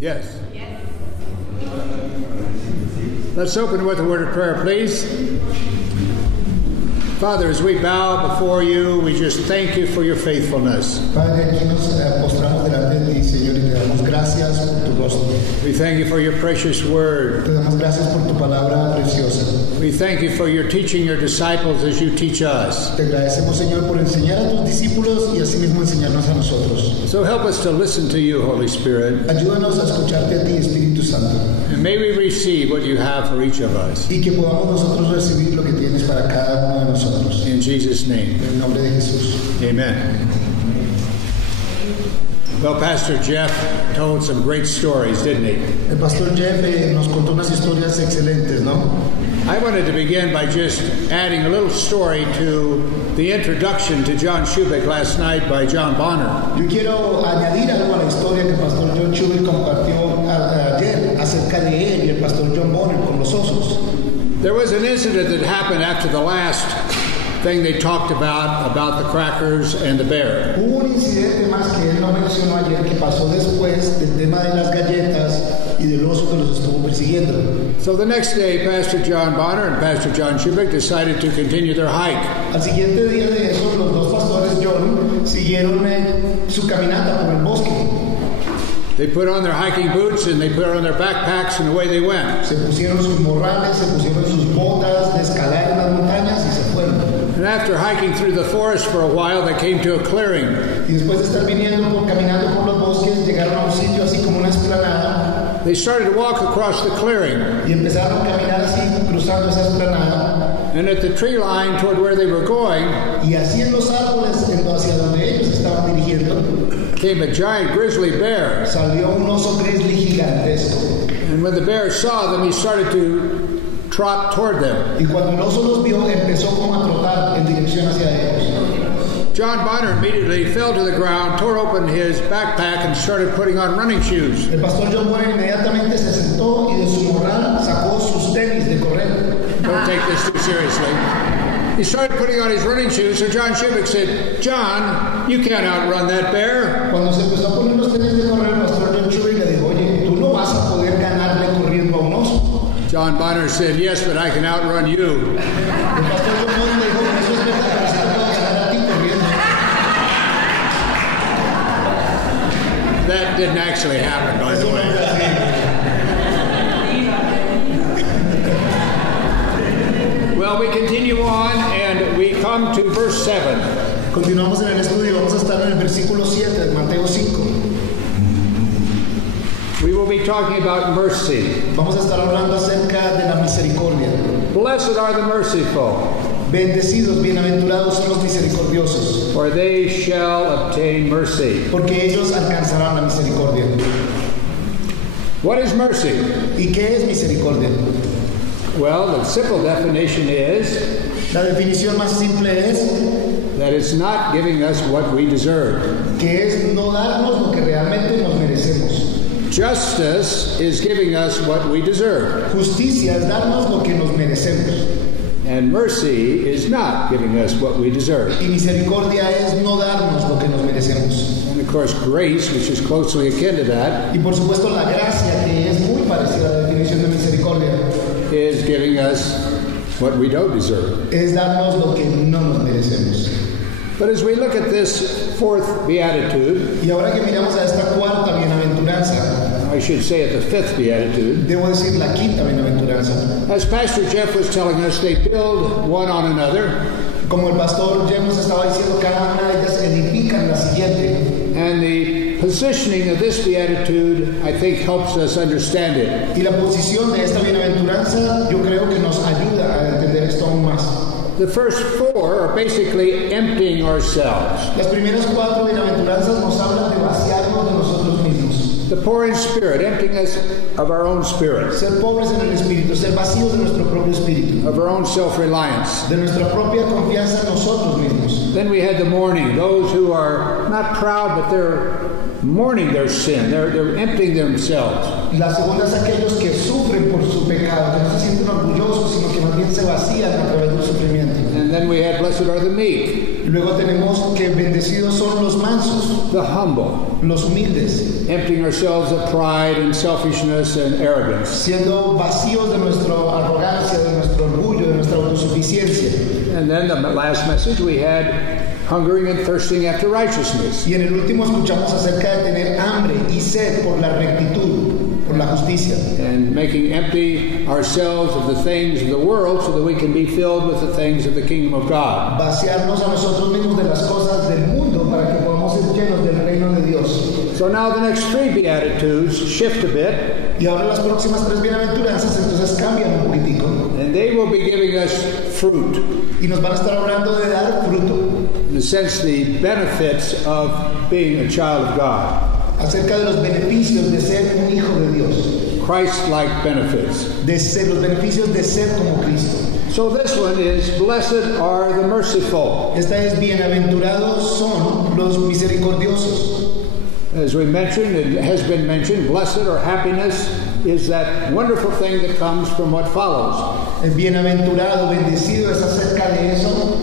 Yes. Let's open with a word of prayer, please. Father, as we bow before you, we just thank you for your faithfulness. Padre, aquí nos postramos delante de ti, Señor, y te damos gracias por tu rostro. We thank you for your precious word. Te damos gracias por tu palabra preciosa. We thank you for your teaching your disciples as you teach us. Te agradecemos, Señor, por enseñar a tus discípulos y asimismo enseñarnos a nosotros. So help us to listen to you, Holy Spirit. Ayúdanos a escucharte a ti, Espíritu Santo. And may we receive what you have for each of us. Y que podamos nosotros recibir lo que tienes para cada uno de nosotros. In Jesus' name. En el nombre de Jesús. Amen. Well, Pastor Jeff told some great stories, didn't he? El Pastor Jeff nos contó unas historias excelentes, ¿no? I wanted to begin by just adding a little story to the introduction to John Schubach last night by John Bonner. Yo quiero añadir algo a la historia que el Pastor John Schubach compartió ayer acerca de él y el Pastor John Bonner con los osos. There was an incident that happened after the last thing they talked about the crackers and the bear. Hubo un incidente más que él no mencionó ayer que pasó después del tema de las galletas y del oso que los estuvo persiguiendo. So the next day, Pastor John Bonner and Pastor John Schubach decided to continue their hike. Al siguiente día de eso, los dos pastores John siguieron su caminata por el bosque. They put on their hiking boots and they put on their backpacks and away they went. Se pusieron sus morrales, se pusieron sus botas de escalar en las montañas y se fueron. And after hiking through the forest for a while, they came to a clearing. Y después de estar caminando por los bosques, llegaron a un sitio así como una explanada. They started to walk across the clearing. Y empezaron a caminar así, cruzando esa explanada. And at the tree line toward where they were going, y así en los árboles hacia donde ellos estaban dirigiendo, came a giant grizzly bear. Salió un oso grizzly gigantesco. And when the bear saw them, he started to trot toward them. Y cuando el oso los vio, empezó como a trotar en dirección hacia ellos. John Bonner immediately fell to the ground, tore open his backpack, and started putting on running shoes. El pastor John Bonner inmediatamente se sentó y de su morral sacó sus tenis de correr. Don't take this too seriously. He started putting on his running shoes, so John Schubach said, "John, you can't outrun that bear." Cuando se empezó a poner los tenis de correr, el pastor John Schubach le dijo, oye, tú no vas a poder ganarle corriendo a un oso. John Bonner said, "Yes, but I can outrun you." El pastor John Bonner le dijo, eso es verdad, pero sí te puedo ganar a ti corriendo. That didn't actually happen, by the way. Well, we continue on and we come to verse 7. Continuamos en el estudio y vamos a estar en el versículo 7 de Mateo 5. We will be talking about mercy. Vamos a estar hablando acerca de la misericordia. Blessed are the merciful, bendecidos, bienaventurados son los misericordiosos, for they shall obtain mercy. Porque ellos alcanzarán la misericordia. What is mercy? ¿Y qué es misericordia? Well, the simple definition is la definición más simple es that it's not giving us what we deserve. Que es no darnos lo que realmente nos merecemos. Justice is giving us what we deserve. Justicia es darnos lo que nos merecemos. And mercy is not giving us what we deserve. Y misericordia es no darnos lo que nos merecemos. And of course, grace, which is closely akin to that, y por supuesto la gracia, que es muy parecida a la definición de misericordia, is giving us what we don't deserve. Es darnos lo que no nos merecemos. But as we look at this fourth beatitude, y ahora que miramos a esta cuarta bienaventuranza, I should say at the fifth beatitude, debo decir la quinta bienaventuranza. As Pastor Jeff was telling us, they build one on another. Como el pastor Jeff nos estaba diciendo, cada una de ellas edifican la siguiente. And the positioning of this beatitude, I think, helps us understand it. Y la posición de esta bienaventuranza, yo creo que nos ayuda a entender esto aún más. The first four are basically emptying ourselves. Las primeras cuatro bienaventuranzas nos hablan de vaciarnos de nosotros mismos. The poor in spirit, emptying us of our own spirit. Ser pobres en el espíritu, ser vacíos de nuestro propio espíritu. Of our own self-reliance. De nuestra propia confianza en nosotros mismos. Then we had the mourning, those who are not proud, but they're mourning their sin. They're emptying themselves. La segunda es aquellos que sufren por su pecado, que no se sienten orgullosos, sino que más bien se vacían a través del sufrimiento. And then we had blessed are the meek. Luego tenemos que bendecidos son los mansos, the humble, los humildes, emptying ourselves of pride and selfishness and arrogance. siendo vacíos de nuestra arrogancia, de nuestro orgullo, de nuestra autosuficiencia. And then the last message we had, hungering and thirsting after righteousness. Y en el último escuchamos acerca de tener hambre y sed por la rectitud, por la justicia. And making empty ourselves of the things of the world so that we can be filled with the things of the kingdom of God. Vaciarnos a nosotros mismos de las cosas del mundo para que podamos ser llenos del reino de Dios. So now the next three Beatitudes shift a bit, Y ahora las próximas tres bienaventuranzas entonces cambian un poquitico and they will be giving us fruit. y nos van a estar hablando de dar fruto, In a sense, the benefits of being a child of God. acerca de los beneficios de ser un hijo de Dios, Christ-like benefits. de ser los beneficios de ser como Cristo. So this one is, blessed are the merciful. Esta es bienaventurados son los misericordiosos. As we mentioned, it has been mentioned, blessed or happiness is that wonderful thing that comes from what follows. El bienaventurado, bendecido es acerca de eso.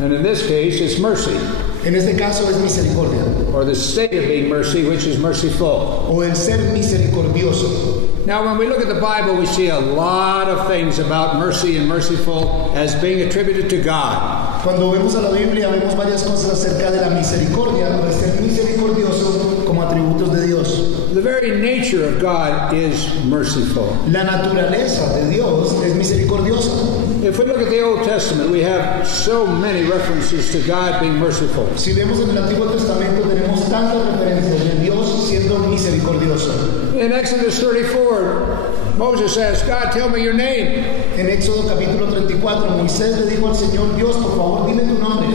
And in this case, it's mercy, En este caso es misericordia, or the state of being mercy, which is merciful. o el ser misericordioso. Now, when we look at the Bible, we see a lot of things about mercy and merciful as being attributed to God. Cuando vemos a la Biblia vemos varias cosas acerca de la misericordia, o de ser misericordioso como atributos de Dios. The very nature of God is merciful. La naturaleza de Dios es misericordiosa. If we look at the Old Testament, we have so many references to God being merciful. Si vemos en el Antiguo Testamento tenemos tantas referencias de Dios siendo misericordioso. In Exodus 34, Moses asked, God, tell me your name. En Éxodo capítulo 34, Moisés le dijo al Señor, Dios, por favor, dime tu nombre.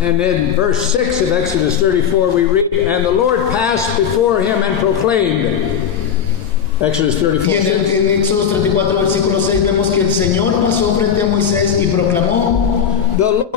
And in verse 6 of Exodus 34, we read, and the Lord passed before him and proclaimed. Exodus 34. Y en Éxodo 34, versículo 6, vemos que el Señor pasó frente a Moisés y proclamó, The Lord,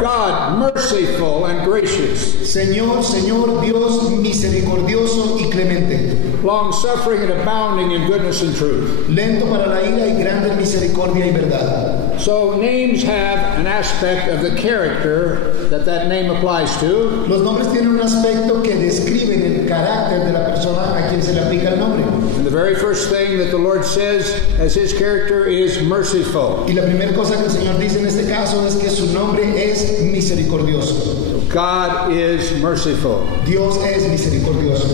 God, merciful and gracious, Señor, Señor, Dios misericordioso y clemente, long-suffering and abounding in goodness and truth. lento para la ira y grande en misericordia y verdad. So names have an aspect of the character that name applies to. Los nombres tienen un aspecto que describen el carácter de la persona a quien se le aplica el nombre. And the very first thing that the Lord says as his character is merciful. Y la primera cosa que el Señor dice en este caso es que su nombre es misericordioso. God is merciful. Dios es misericordioso.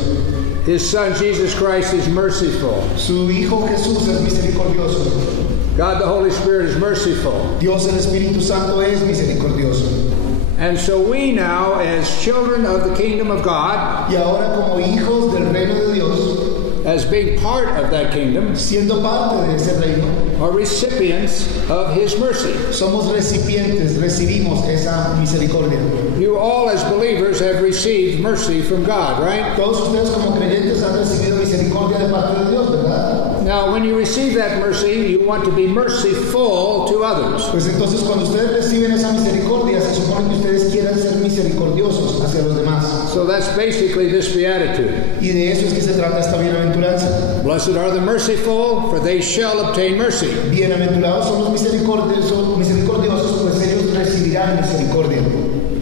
His Son Jesus Christ is merciful. Su Hijo Jesús es misericordioso. God the Holy Spirit is merciful. Dios el Espíritu Santo es misericordioso. And so we now, as children of the kingdom of God, Y ahora como hijos del reino de Dios, as being part of that kingdom, siendo parte de ese reino, are recipients of his mercy. somos recipientes, recibimos esa misericordia. You all as believers have received mercy from God, right? Todos ustedes como creyentes han recibido misericordia de parte de Dios, ¿verdad? Now, when you receive that mercy, you want to be merciful to others. Pues entonces cuando ustedes reciben esa misericordia, se supone que ustedes quieran ser misericordiosos hacia los demás. So that's basically this beatitude. Y de eso es que se trata esta bienaventuranza. Blessed are the merciful, for they shall obtain mercy. Bienaventurados son los misericordiosos, pues ellos recibirán misericordia.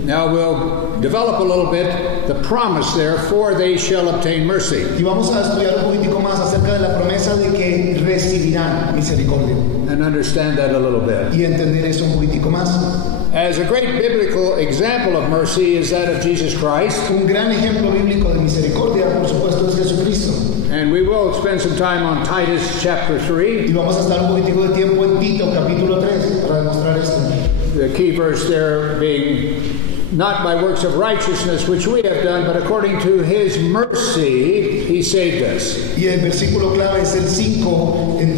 Now we'll develop a little bit the promise there, for they shall obtain mercy. Y vamos a estudiar un poquitico más acerca de la promesa de que recibirán misericordia. And understand that a little bit. Y entender eso un poquitico más. As a great biblical example of mercy is that of Jesus Christ. Un gran ejemplo bíblico de misericordia, por supuesto, es Jesucristo. And we will spend some time on Titus chapter 3. Y vamos a estar un poquitico de tiempo en Tito, capítulo 3, para demostrar esto. The key verse there being, not by works of righteousness which we have done, but according to his mercy he saved us. Y el versículo clave es el 5 en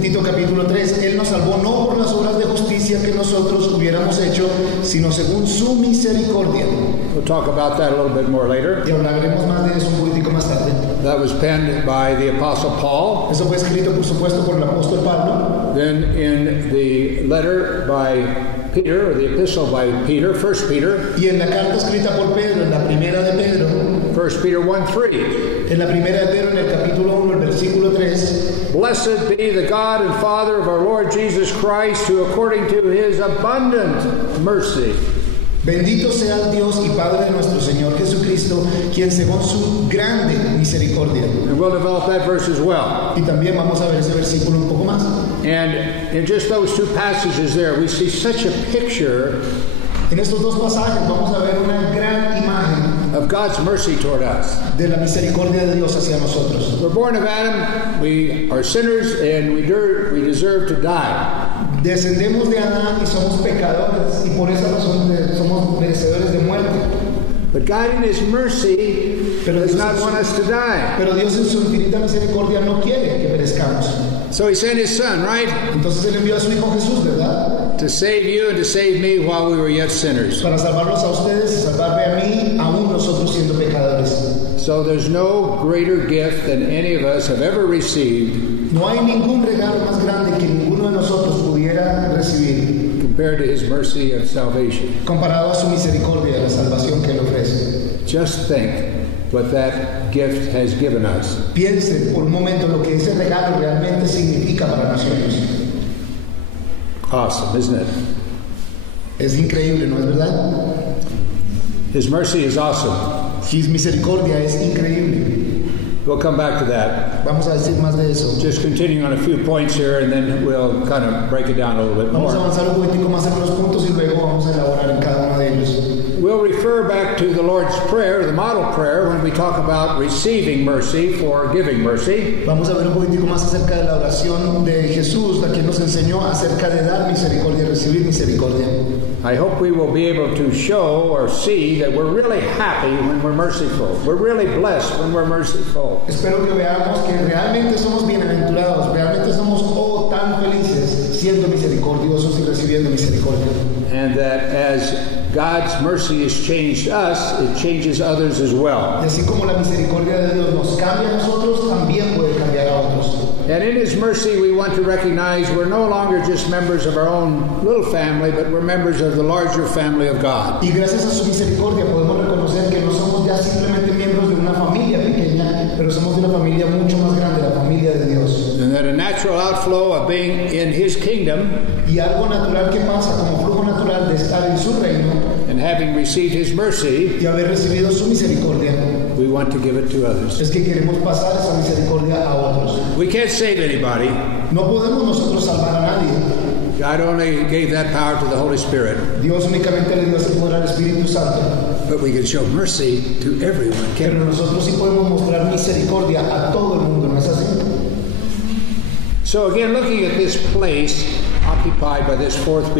Tito capítulo 3. Él nos salvó no por las obras de justicia que nosotros hubiéramos hecho, sino según su misericordia. We'll talk about that a little bit more later. Y hablaremos más de eso un poquitico más tarde. That was penned by the Apostle Paul. Eso fue escrito, por supuesto, por el apóstol Pablo. Then in the letter by Peter, or the epistle by Peter, 1 Peter. Y en la carta escrita por Pedro, en la primera de Pedro, 1 Peter 1:3. en la primera de Pedro, en el capítulo 1, el versículo 3. Blessed be the God and Father of our Lord Jesus Christ, who according to his abundant mercy Bendito sea el Dios y Padre de nuestro Señor Jesucristo, quien según su grande misericordia. And we'll develop that verse as well. Y también vamos a ver ese versículo un poco más. And in just those two passages there, we see such a picture En estos dos pasajes vamos a ver una gran imagen of God's mercy toward us. de la misericordia de Dios hacia nosotros. We're born of Adam, we are sinners, and we deserve to die. Descendemos de Adán y somos pecadores y por esa razón somos merecedores de muerte. But God in His mercy does not want us to die. Pero Dios en su infinita misericordia no quiere que perezcamos. So He sent His Son, right? Entonces Él envió a su Hijo Jesús, ¿verdad? To save you and to save me while we were yet sinners. Para salvarlos a ustedes y salvarme a mí, aún nosotros siendo pecadores. So there's no greater gift than any of us have ever received. No hay ningún regalo más grande que ninguno de nosotros pudiera recibir compared to His mercy of salvation. comparado a su misericordia de la salvación que Él ofrece. Just think what that gift has given us. Piense por un momento lo que ese regalo realmente significa para nosotros. Awesome, isn't it? Es increíble, ¿no es verdad? His mercy is awesome. Su misericordia es increíble. We'll come back to that. Vamos a decir más de eso. Just continuing on a few points here, and then we'll kind of break it down a little bit Vamos a more. avanzar un poquitico más en los puntos y luego vamos a elaborar en cada uno de ellos. We'll refer back to the Lord's Prayer, the model prayer, when we talk about receiving mercy for giving mercy. Vamos a ver un poquitico más acerca de la oración de Jesús, la que nos enseñó acerca de dar misericordia, recibir misericordia. I hope we will be able to show or see that we're really happy when we're merciful. We're really blessed when we're merciful. Espero que veamos que realmente somos bienaventurados, realmente somos tan felices siendo misericordiosos y recibiendo misericordia. And that as God's mercy has changed us, it changes others as well. Y así como la misericordia de Dios nos cambia a nosotros, también puede cambiar a otros. And in His mercy, we want to recognize we're no longer just members of our own little family, but we're members of the larger family of God. Y gracias a su misericordia podemos reconocer que no somos ya simplemente miembros de una familia pequeña, pero somos de una familia mucho más grande, la familia de Dios. And that a natural outflow of being in His kingdom Y algo natural que pasa como flujo natural de estar en su reino and having received His mercy, y haber recibido su misericordia, we want to give it to others. es que queremos pasar esa misericordia a otros. We can't save anybody. No podemos nosotros salvar a nadie. God only gave that power to the Holy Spirit. Dios únicamente le dio ese poder al Espíritu Santo. But we can show mercy to everyone. Pero nosotros sí podemos mostrar misericordia a todo el mundo, ¿no es así? So again, looking at this place occupied by this fifth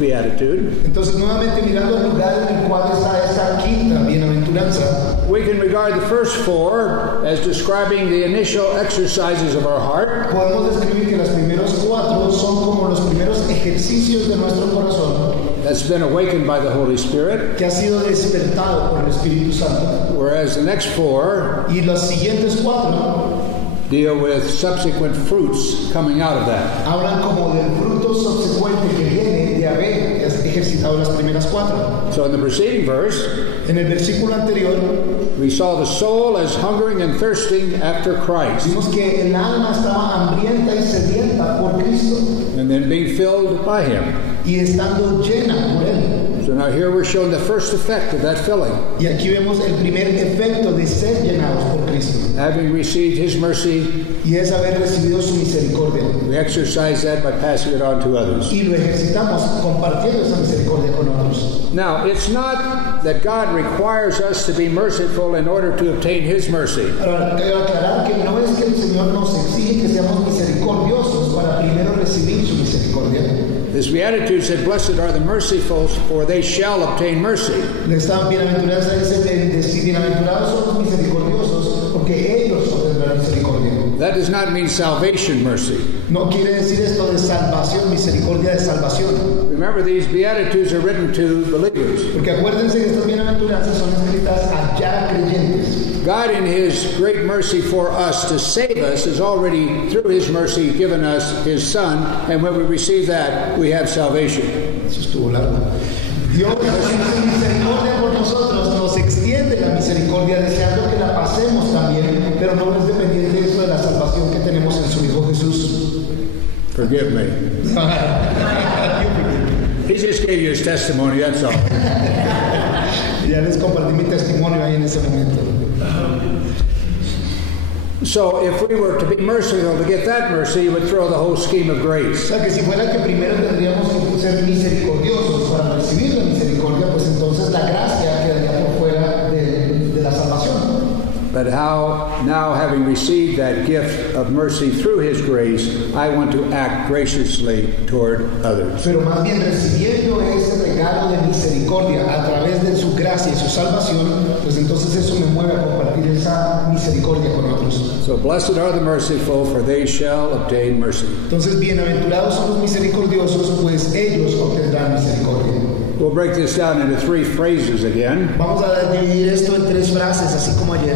beatitude, Entonces, nuevamente mirando el lugar en el cual está esa quinta bienaventuranza, we can regard the first four as describing the initial exercises of our heart, podemos describir que los primeros cuatro son como los primeros ejercicios de nuestro corazón that's been awakened by the Holy Spirit, que ha sido despertado por el Espíritu Santo. whereas the next four Y los siguientes cuatro deal with subsequent fruits coming out of that. hablan como del fruto subsecuente que viene de haber ejercitado las primeras cuatro. So in the preceding verse, En el versículo anterior we saw the soul as hungering and thirsting after Christ, vimos que el alma estaba hambrienta y sedienta por Cristo and then being filled by Him. y estando llena por Él. So now here we're showing the first effect of that filling. Y aquí vemos el primer efecto de ser llenados por Cristo. Having received His mercy, Y es haber recibido su misericordia. we exercise that by passing it on to others. Y lo ejercitamos compartiendo esa misericordia con otros. Now, it's not that God requires us to be merciful in order to obtain His mercy. Ahora, quiero aclarar que no es que el Señor nos exige que seamos misericordiosos para primero recibir su misericordia. This beatitude said, "Blessed are the merciful, for they shall obtain mercy." Esta bienaventuranza dice de bienaventurados son los misericordiosos porque ellos obtendrán misericordia. That does not mean salvation mercy. No quiere decir esto de salvación, misericordia de salvación. Remember, these beatitudes are written to believers. Porque acuérdense que estas bienaventuranzas son escritas a ya creyentes. God, in His great mercy for us to save us, has already, through His mercy, given us His Son, and when we receive that, we have salvation. Eso estuvo largo. Dios, en su misericordia por nosotros, nos extiende la misericordia deseando que la pasemos también, pero no es dependiente de eso de la salvación que tenemos en su Hijo Jesús. Forgive me. He just gave you his testimony, that's all. Ya les compartí mi testimonio ahí en ese momento. So if we were to be merciful to get that mercy, it would throw the whole scheme of O grace. sea que si fuera que primero tendríamos que ser misericordiosos para recibir la misericordia, pues entonces la gracia quedaría por fuera de la salvación. But how, now having received that gift of mercy through His grace, I want to act graciously toward others. Pero más bien recibiendo ese regalo de misericordia a través de su gracia y su salvación, pues entonces eso me mueve a compartir esa misericordia con otros. So blessed are the merciful, for they shall obtain mercy. Entonces bienaventurados son los misericordiosos, pues ellos obtendrán misericordia. We'll break this down into 3 phrases again. Vamos a dividir esto en 3 frases, así como ayer.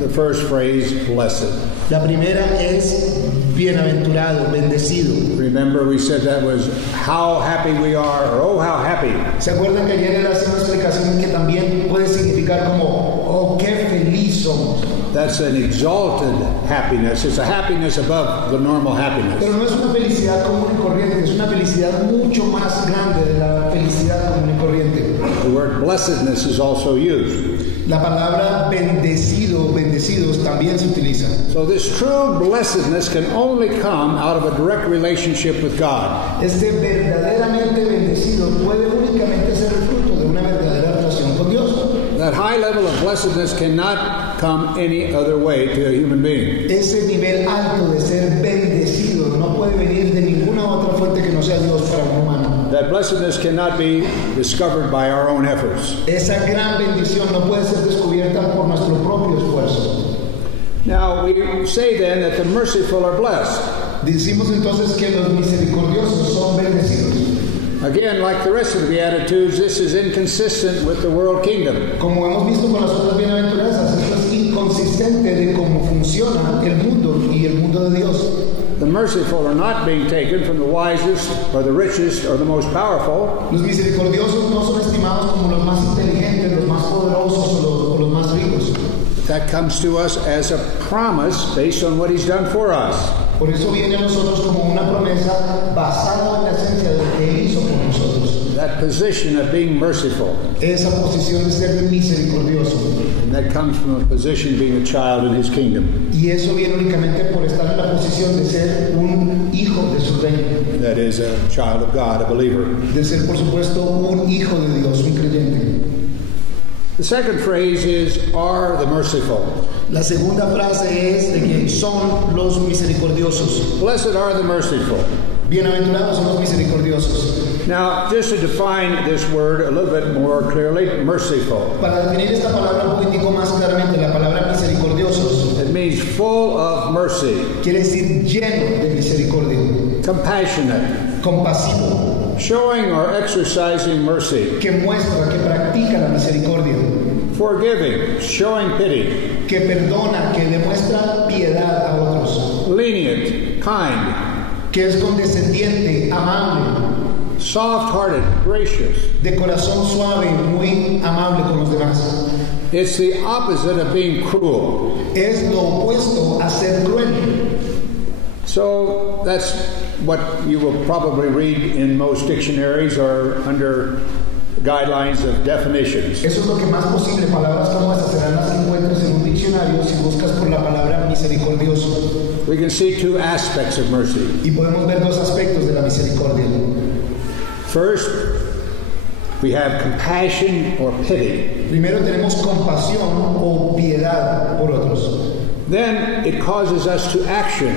The first phrase, blessed. La primera es bienaventurado, bendecido. Remember we said that was how happy we are, or oh, how happy. ¿Se acuerdan que ayer él hace una explicación que también puede significar como, oh, qué feliz somos? That's an exalted happiness. It's a happiness above the normal happiness. Pero no es una felicidad común y corriente, es una felicidad mucho más grande de la felicidad común y corriente. The word blessedness is also used. La palabra bendecido, bendecidos también se utiliza. So this true blessedness can only come out of a direct relationship with God. Este verdaderamente bendecido puede únicamente ser el fruto de una verdadera relación con Dios. That high level of blessedness cannot come any other way to a human being. Ese nivel alto de ser bendecido no puede venir de ninguna otra fuente que no sea Dios para un humano. That blessedness cannot be discovered by our own efforts. Esa gran bendición no puede ser descubierta por nuestro propio esfuerzo. Now we say then that the merciful are blessed. Decimos entonces que los misericordiosos son bendecidos. Again, like the rest of the Beatitudes, this is inconsistent with the world kingdom. Como hemos visto con las otras bienaventuranzas, esto es inconsistente de cómo funciona el mundo y el mundo de Dios. The merciful are not being taken from the wisest or the richest or the most powerful. Los misericordiosos no son estimados como los más inteligentes, los más poderosos o los más ricos. That comes to us as a promise based on what He's done for us. Por eso viene a nosotros como una promesa basada en la esencia de lo que Él hizo por nosotros. That position of being merciful. Esa posición de ser misericordioso. And that comes from a position being a child in His kingdom. Y eso viene únicamente por estar en la posición de ser un hijo de su reino. That is a child of God, a believer. De ser, por supuesto, un hijo de Dios, un creyente. The second phrase is, are the merciful. La segunda frase es de que son los misericordiosos. Blessed are the merciful. Bienaventurados son los misericordiosos. Now, just to define this word a little bit more clearly, merciful. Para definir esta palabra un poquitico más claramente, la palabra misericordiosos It means full of mercy, quiere decir lleno de misericordia, compassionate, compasivo, showing or exercising mercy, que muestra, que practica la misericordia, forgiving, showing pity, que perdona, que demuestra piedad a otros, lenient, kind, que es condescendiente, amable, soft-hearted, gracious. de corazón suave, muy amable con los demás. It's the opposite of being cruel. Es lo opuesto a ser cruel. So that's what you will probably read in most dictionaries or under guidelines of definitions. Eso es lo que más posible, palabras como estas serán las que encuentres en un diccionario si buscas por la palabra misericordioso. We can see 2 aspects of mercy. Y podemos ver 2 aspectos de la misericordia. First, we have compassion or pity. Primero tenemos compasión o piedad por otros. Then it causes us to action.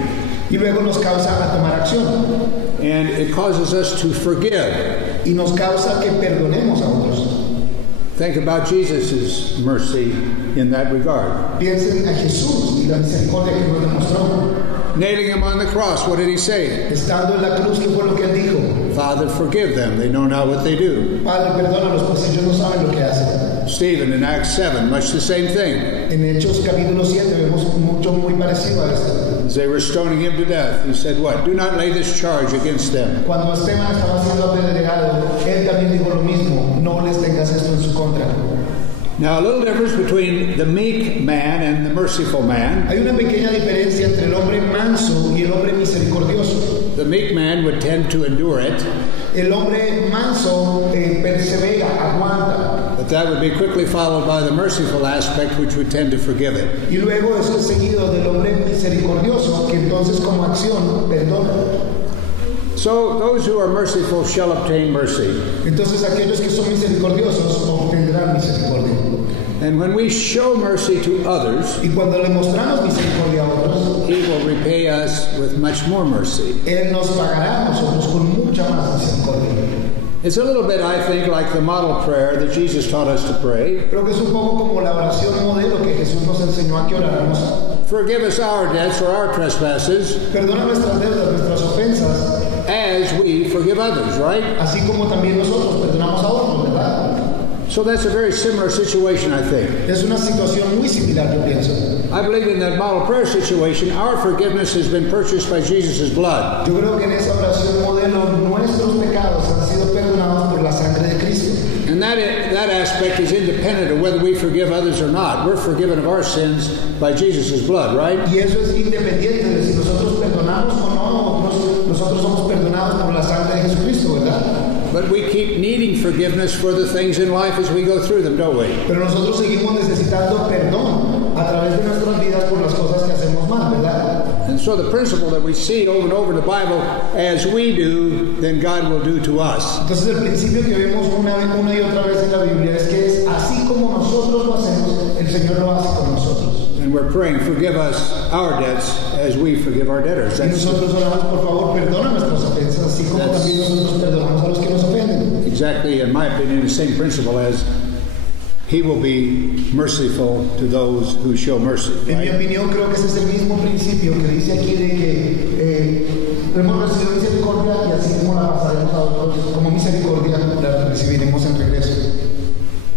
Y luego nos causa a tomar acción. And it causes us to forgive. Y nos causa que perdonemos a otros. Think about Jesus' mercy in that regard. Piensen a Jesús y la misericordia que nos demostró. Nailing him on the cross, what did he say? Estando en la cruz, ¿qué fue lo que él dijo? Father, forgive them. They know not what they do. Padre, perdónalos, pues ellos no saben lo que hacen. Stephen in Acts 7, much the same thing. En Hechos capítulo 7 vemos mucho muy parecido a esto. As they were stoning him to death, he said, what? Do not lay this charge against them. Cuando Esteban estaba siendo apedreado, él también dijo lo mismo, no les tengas esto en su contra. Now, a little difference between the meek man and the merciful man. Hay una pequeña diferencia entre el hombre manso y el hombre misericordioso. The meek man would tend to endure it. El hombre manso persevera, aguanta. But that would be quickly followed by the merciful aspect, which would tend to forgive it. Y luego eso es seguido del hombre misericordioso, que entonces como acción perdona. So those who are merciful shall obtain mercy. Entonces aquellos que son misericordiosos obtendrán misericordia. And when we show mercy to others, Y cuando le mostramos misericordia a otros, He will repay us with much more mercy. Él nos pagará a nosotros con mucha más misericordia. It's a little bit, I think, like the model prayer that Jesus taught us to pray. Creo que es un poco como la oración modelo que Jesús nos enseñó a que oráramos. Forgive us our debts or our trespasses, Perdona nuestras deudas, nuestras ofensas, as we forgive others, right? así como también nosotros perdonamos a otros, ¿verdad? So that's a very similar situation, I think. Es una situación muy similar, yo pienso. I believe in that model prayer situation, our forgiveness has been purchased by Jesus' blood. Yo creo que en esa oración modelo nuestros pecados han sido perdonados por la sangre de Cristo. And that aspect is independent of whether we forgive others or not. We're forgiven of our sins by Jesus' blood, right? Y eso es independiente de si nosotros perdonamos o no, nosotros somos perdonados por la sangre de Jesucristo, ¿verdad? But we keep needing forgiveness for the things in life as we go through them, don't we? Pero nosotros seguimos necesitando perdón a través de nuestras vidas por las cosas que hacemos mal, ¿verdad? And so the principle that we see over and over in the Bible, as we do, then God will do to us. Entonces el principio que vemos una y otra vez en la Biblia es que es así como nosotros lo hacemos, el Señor lo hace con nosotros. And we're praying, forgive us our debts as we forgive our debtors. Y nosotros oramos, por favor, perdona nuestras ofensas, así como también nosotros perdonamos a los que nos ofenden. Exactly, in my opinion, the same principle as He will be merciful to those who show mercy. En mi Right? opinión, creo que ese es el mismo principio que dice aquí de que hemos recibido misericordia y así como la pasaremos a otros, como misericordia la recibiremos en regreso.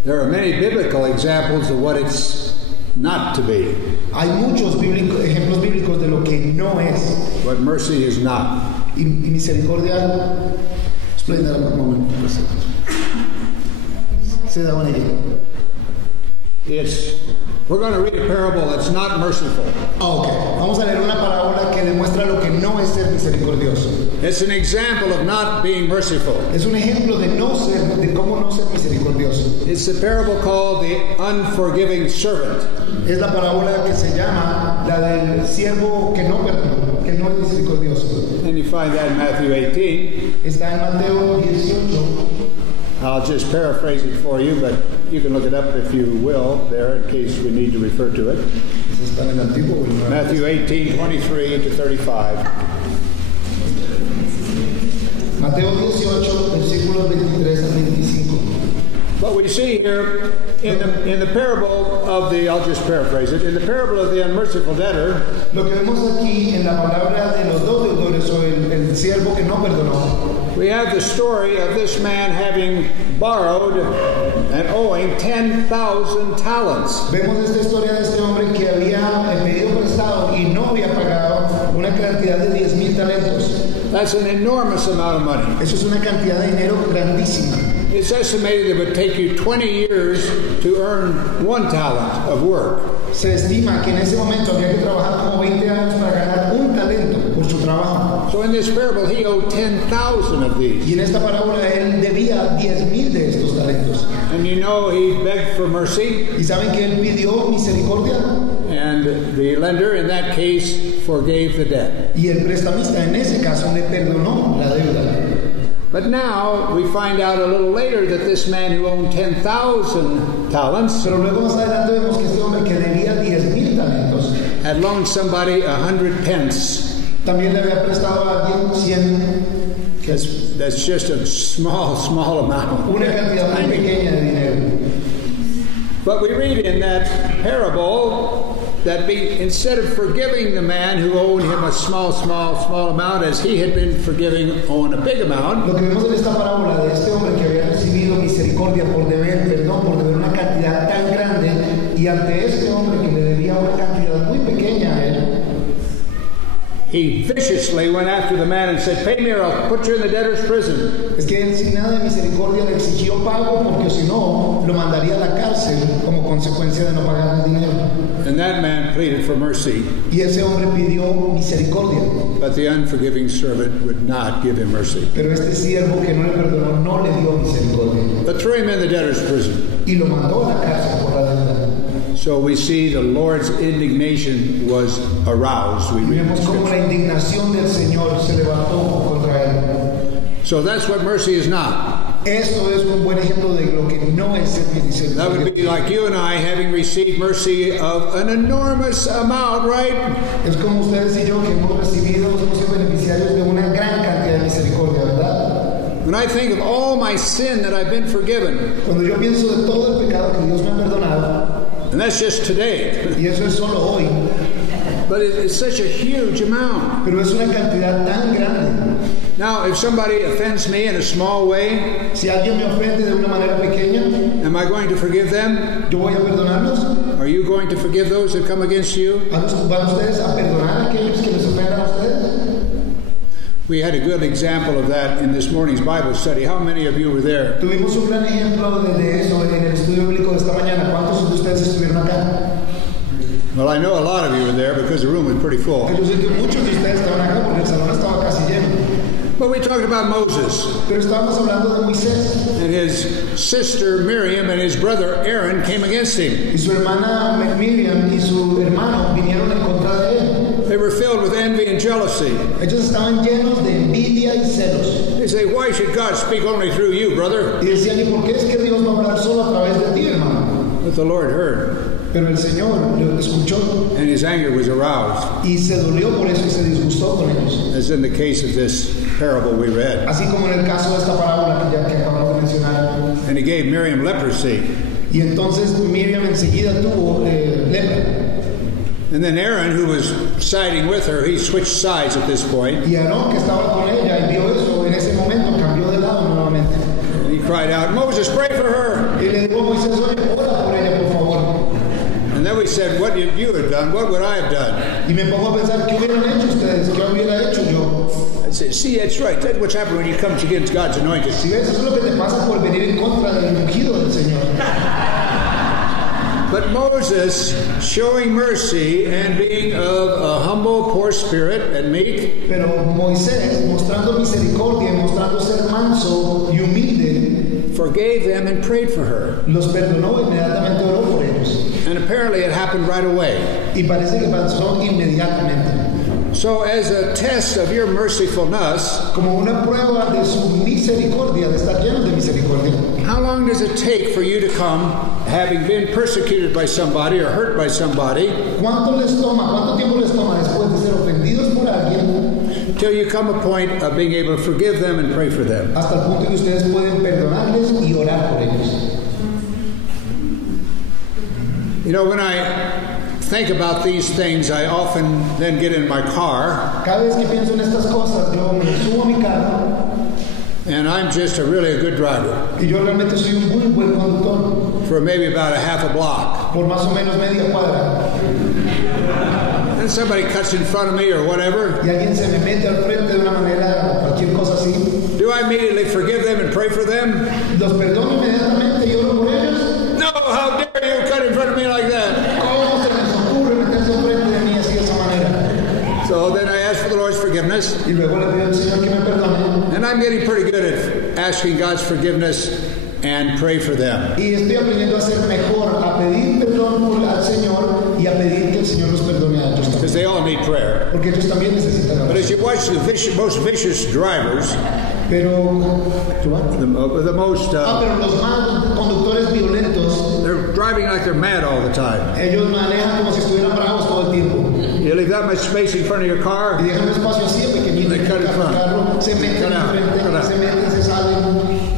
There are many biblical examples of what it's not to be, Hay muchos ejemplos bíblicos de lo que no es. what mercy is not. Y misericordia, espléndida la momento. Se da una idea. We're going to read a parable that's not merciful. Ok, vamos a leer una parábola que demuestra lo que no es ser misericordioso. It's an example of not being merciful. Es un ejemplo de cómo no ser misericordioso. It's the parable called the unforgiving servant. Es la parábola que se llama la del siervo que no perdona, que no es misericordioso. And you find that in Matthew 18. Está en Mateo 18. I'll just paraphrase it for you, but you can look it up if you will there in case we need to refer to it. Está en el Antiguo o el Nuevo? Matthew 18, 23 to 35. Mateo 18, versículos 23 al 25. What we see here in the parable of I'll just paraphrase it, in the parable of the unmerciful debtor, Lo que vemos aquí en la palabra de los dos deudores o el siervo que no perdonó, we have the story of this man having borrowed and owing 10,000 talents. vemos esta historia de este hombre que había pedido prestado y no había pagado una cantidad de 10,000 talentos. That's an enormous amount of money. Eso es una cantidad de dinero grandísima. It's estimated it would take you 20 years to earn 1 talent of work. Se estima que en ese momento había que trabajar como 20 años para ganar un talento por su trabajo. So in this parable, he owed 10,000 of these. Y en esta parábola él debía 10,000 de estos talentos. And you know he begged for mercy, ¿Y saben que él pidió misericordia? and the lender in that case forgave the debt. Y el prestamista en ese caso le perdonó la deuda. But now we find out a little later that this man who owned 10,000 talents Pero luego más adelante vemos que este hombre que debía 10,000 talentos had loaned somebody 100 pence. también le había prestado a alguien 100, que es That's just a small amount. una cantidad muy pequeña de dinero. But we read in that parable that instead of forgiving the man who owed him a small amount as he had been forgiving on a big amount, Lo que vemos en esta parábola de este hombre que había recibido misericordia por deber, perdón, por deber una cantidad tan grande, y ante este hombre que le debía una cantidad muy pequeña a él, he viciously went after the man and said, "Pay me or I'll put you in the debtor's prison." es que él sin nada de misericordia le exigió pago porque si no lo mandaría a la cárcel como consecuencia de no pagar el dinero. And that man pleaded for mercy, Y ese hombre pidió misericordia. but the unforgiving servant would not give him mercy, Pero este siervo que no le perdonó no le dio misericordia. but threw him in the debtor's prison. Y lo mandó a la cárcel por la deuda. So we see the Lord's indignation was aroused. We Y read in vemos cómo la Scripture. indignación del Señor se levantó contra él. So that's what mercy is not. Esto es un buen ejemplo de lo que no es ser misericordia. That would be like you and I having received mercy of an enormous amount, right? Es como ustedes y yo que hemos recibido, hemos sido beneficiarios de una gran cantidad de misericordia, ¿verdad? When I think of all my sin that I've been forgiven, Cuando yo pienso de todo el pecado que Dios me ha perdonado, and that's just today, y eso es solo hoy, but it's such a huge amount. pero es una cantidad tan grande. Now, if somebody offends me in a small way, Si alguien me ofende de una manera pequeña, am I going to forgive them? yo voy a perdonarlos. Are you going to forgive those that come against you? ¿Van ustedes a perdonar a aquellos que les ofendan a ustedes? We had a good example of that in this morning's Bible study. How many of you were there? Tuvimos un gran ejemplo de eso en el estudio bíblico de esta mañana. ¿Cuántos de ustedes estuvieron acá? Well, I know a lot of you were there because the room was pretty full. Yo sé que muchos de ustedes estaban acá porque el salón estaba casi lleno. But we talked about Moses Pero estábamos hablando de Moisés and his sister Miriam and his brother Aaron came against him. y su hermana Miriam y su hermano vinieron en contra de él. They were filled with envy and jealousy. Ellos estaban llenos de envidia y celos. They say, why should God speak only through you, brother? Y decían, ¿y por qué es que Dios va a hablar solo a través de ti, hermano? But the Lord heard, Pero el Señor lo escuchó and his anger was aroused, y se dolió por eso y se disgustó con ellos. as in the case of this parable we read. Así como en el caso de esta parábola que acabamos de mencionar. And he gave Miriam leprosy. Y entonces Miriam enseguida tuvo lepra. And then Aaron, who was siding with her, he switched sides at this point. Y Aarón, que estaba con ella y vio eso, en ese momento cambió de lado nuevamente. And he cried out, Moses, pray for her. Y le dijo a Moisés, oye, ora por ella, por favor. And then we said, what if you had done? What would I have done? Y me pongo a pensar, ¿qué hubieran hecho ustedes? ¿Qué hubiera hecho yo? I said, see, that's right. That's what's happened when you come against God's anointed. Si ves, eso es lo que te pasa por venir en contra del ungido del Señor. But Moses, showing mercy and being of a humble, poor spirit and meek, Pero Moisés, mostrando misericordia y mostrando ser manso y humilde, forgave them and prayed for her. los perdonó, inmediatamente oró por ellos. And apparently it happened right away. Y parece que pasó inmediatamente. So as a test of your mercifulness, Como una prueba de su misericordia, de estar llenos de misericordia. how long does it take for you to come, having been persecuted by somebody or hurt by somebody, ¿Cuánto tiempo les toma después de ser ofendidos por alguien till you come a point of being able to forgive them and pray for them? hasta el punto que ustedes pueden perdonarles y orar por ellos? You know, when I think about these things, I often then get in my car, Cada vez que pienso en estas cosas, yo me subo a mi carro and I'm just really a good driver y yo realmente soy un muy buen conductor for maybe about a half a block. por más o menos media cuadra Then somebody cuts in front of me or whatever. y alguien se me mete al frente de una manera, cualquier cosa así, Do I immediately forgive them and pray for them? los perdono inmediatamente y oro por ellos. No, how dare you cut in front of me like that? ¿Cómo se les ocurre meterse al frente de mí así de esa manera? So then I ask for the Lord's forgiveness, Y luego le pido al Señor que me perdone. and I'm getting pretty good at asking God's forgiveness and pray for them. Y estoy aprendiendo a ser mejor, a pedir perdón al Señor y a pedir que el Señor los perdone a ellos Because también. they all need prayer. Porque ellos también necesitan But oración. as you watch the most vicious drivers, Pero, the most, pero los más conductores violentos, they're driving like they're mad all the time. ellos manejan como si estuvieran bravos todo el tiempo. You leave that much space in front of your Y car, dejan un espacio así pequeñito They en cut el in front. carro, se meten Cut out, enfrente, cut out. se meten, se salen.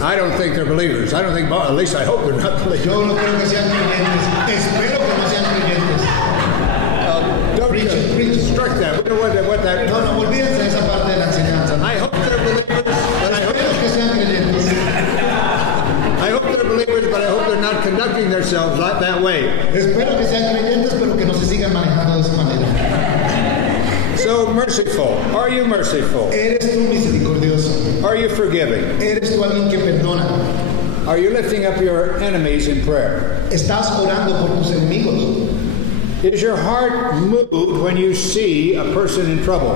I don't think they're believers. I don't think, at least I hope they're not believers. Yo no creo que sean creyentes. Espero que no sean creyentes. Don't Preach. struck that. We know what that. No, no, olvídense de esa parte de la enseñanza. I hope they're believers, but I hope Espero que sean creyentes. they're believers, but I hope they're not conducting themselves like that way. Espero que sean creyentes, pero que no se sigan manejando de esa manera. So merciful. Are you merciful? ¿Eres tú misericordioso? Are you forgiving? ¿Eres tú alguien que perdona? Are you lifting up your enemies in prayer? ¿Estás orando por tus enemigos? Is your heart moved when you see a person in trouble?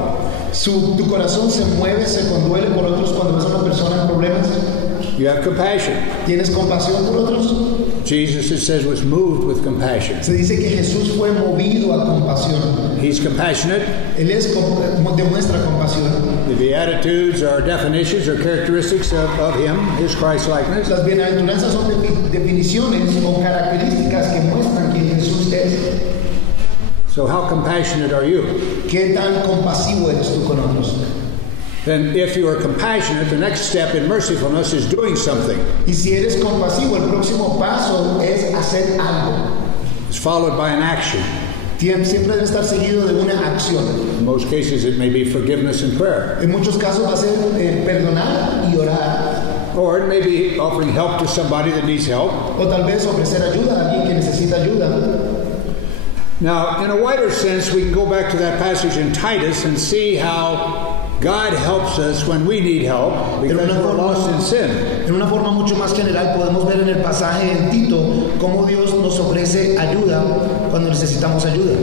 Tu corazón se mueve, se conduele por otros cuando ves a una persona en problemas. You have compassion. ¿Tienes compasión por otros? Jesus, it says, was moved with compassion. Se dice que Jesús fue movido a compasión. He's compassionate. Él demuestra compasión. The Beatitudes are definitions or characteristics of him, his Christ-likeness. Las bienaventuranzas son definiciones o características que muestran quién Jesús es. So how compassionate are you? ¿Qué tan compasivo eres tú con otros? Then if you are compassionate, the next step in mercifulness is doing something. Y si eres compasivo, el próximo paso es hacer algo. It's followed by an action. Siempre debe estar seguido de una acción. In most cases, it may be forgiveness and prayer. En muchos casos va a ser perdonar y orar. Or it may be offering help to somebody that needs help. O tal vez ofrecer ayuda a alguien que necesita ayuda. Now, in a wider sense, we can go back to that passage in Titus and see how God helps us when we need help because we're lost in sin. En una forma mucho más general podemos ver en el pasaje en Tito cómo Dios nos ofrece ayuda cuando necesitamos ayuda.